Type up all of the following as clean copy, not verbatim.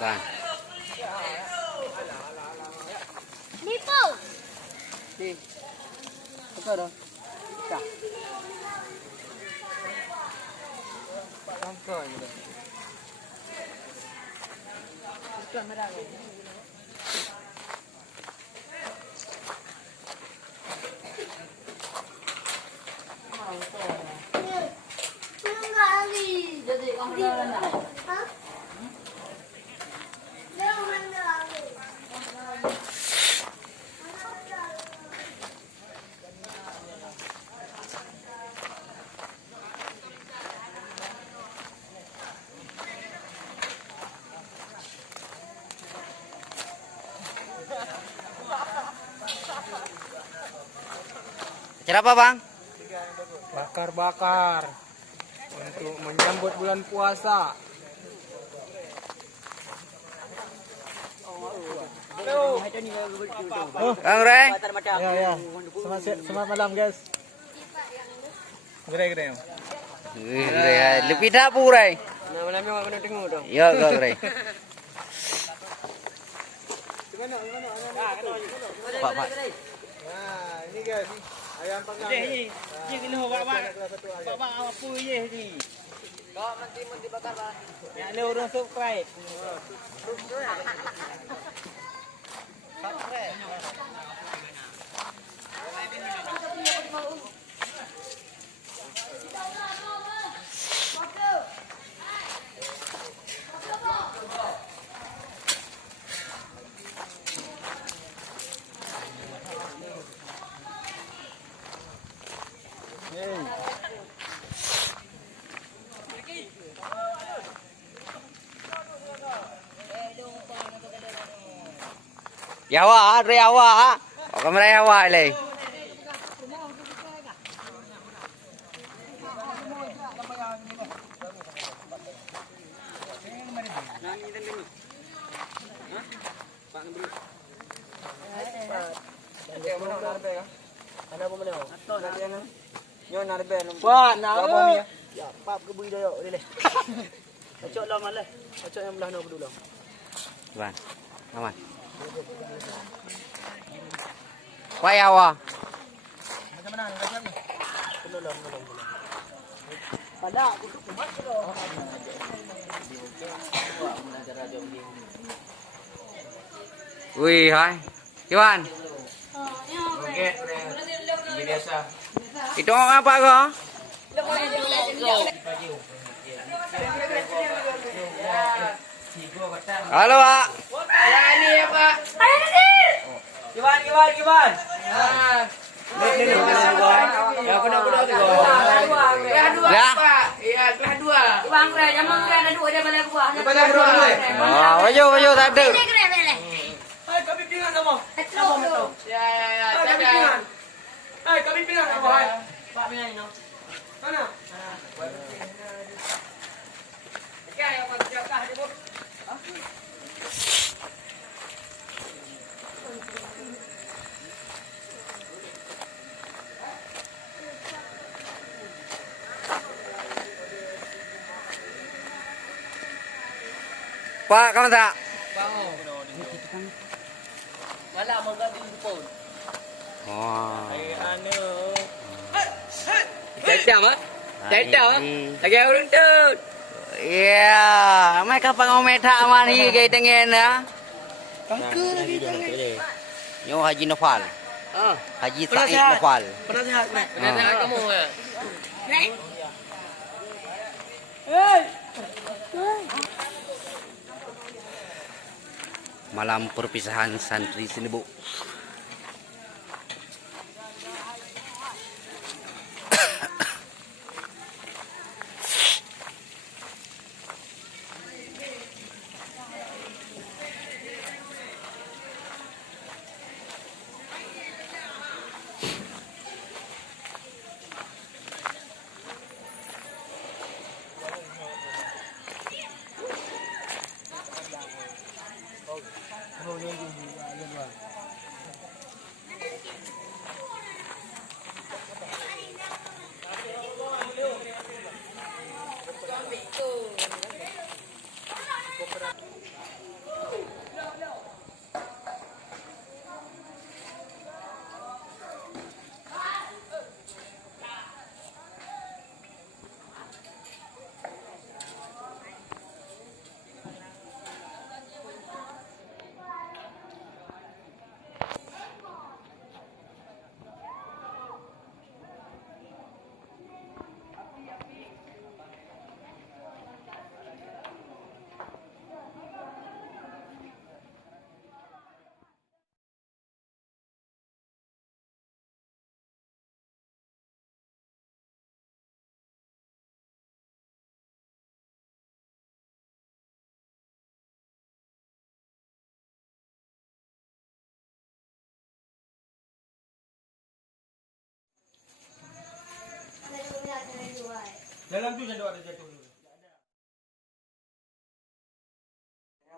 Bang. Nipo. Di. Apa dah? Dah. Sampai ni dah. Sudah merah. Enggak lagi. Jadi kamu dah nak. Hah? Jangan lagi. Acara apa, Bang? Bakar-bakar untuk menyambut bulan puasa. Bang Ray. Ya. Selamat malam, guys. Gerai. Lebih dah apa, Ray? Malam ni awak kena tengok tu. Ya, Bang Ray. Pak. Nah, ini guys. Ayam panggang. Ni kena bawa apa ye ni. Kau nanti bakar bah. Ya ni urang subscribe. Ya awak, Ray awak. Kamera awak leh. Wah, nak ya, pap ke bui dah yo, leh. Acok lah malah. Acok yang belah no dulu. Bang. Aman. Wah awak. Macam mana? Macam ni. Belum. Pada aku tu kumat tu. Wih, hai. Iwan. Okey. Biasa. Itu apa kau? Halo, Pak. Ini ya, Pak. Gimana? Ya, benar tu. Ya. Pak. Iya, kelas 2. Bang Ray, jangan ada dua dia balik buah. Baju tak ada. Hai, kami pingat sama. Ya. Kami pingat. Hai, kami pingat sama. Hai. Pak pingat ni. Mana? Okey, apa siapkah dia, Bu? Pak, kamu tak? Malah mau ganti handphone. Oh. Anu. Lagi urun tu. Ya, mai kapan kau metak mani ke tengen ya? Tangka lagi tangan. Yo Haji Nofal. Haji Said Nofal. Pernah sehat, Nek? Pernah sehat kamu ya? Malam perpisahan santri sini, Bu. Dalam tu ada jatuh.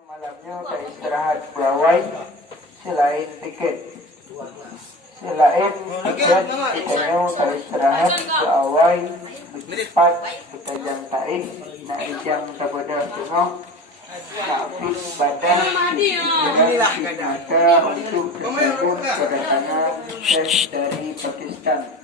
Malamnya tak istirahat pegawai selain tiket. Selain tiket, kita tak istirahat pegawai bercepat kita jam tarik nak jam kepada tengok takfik badan dengan mata untuk tersebut kedatangan ses dari Pakistan.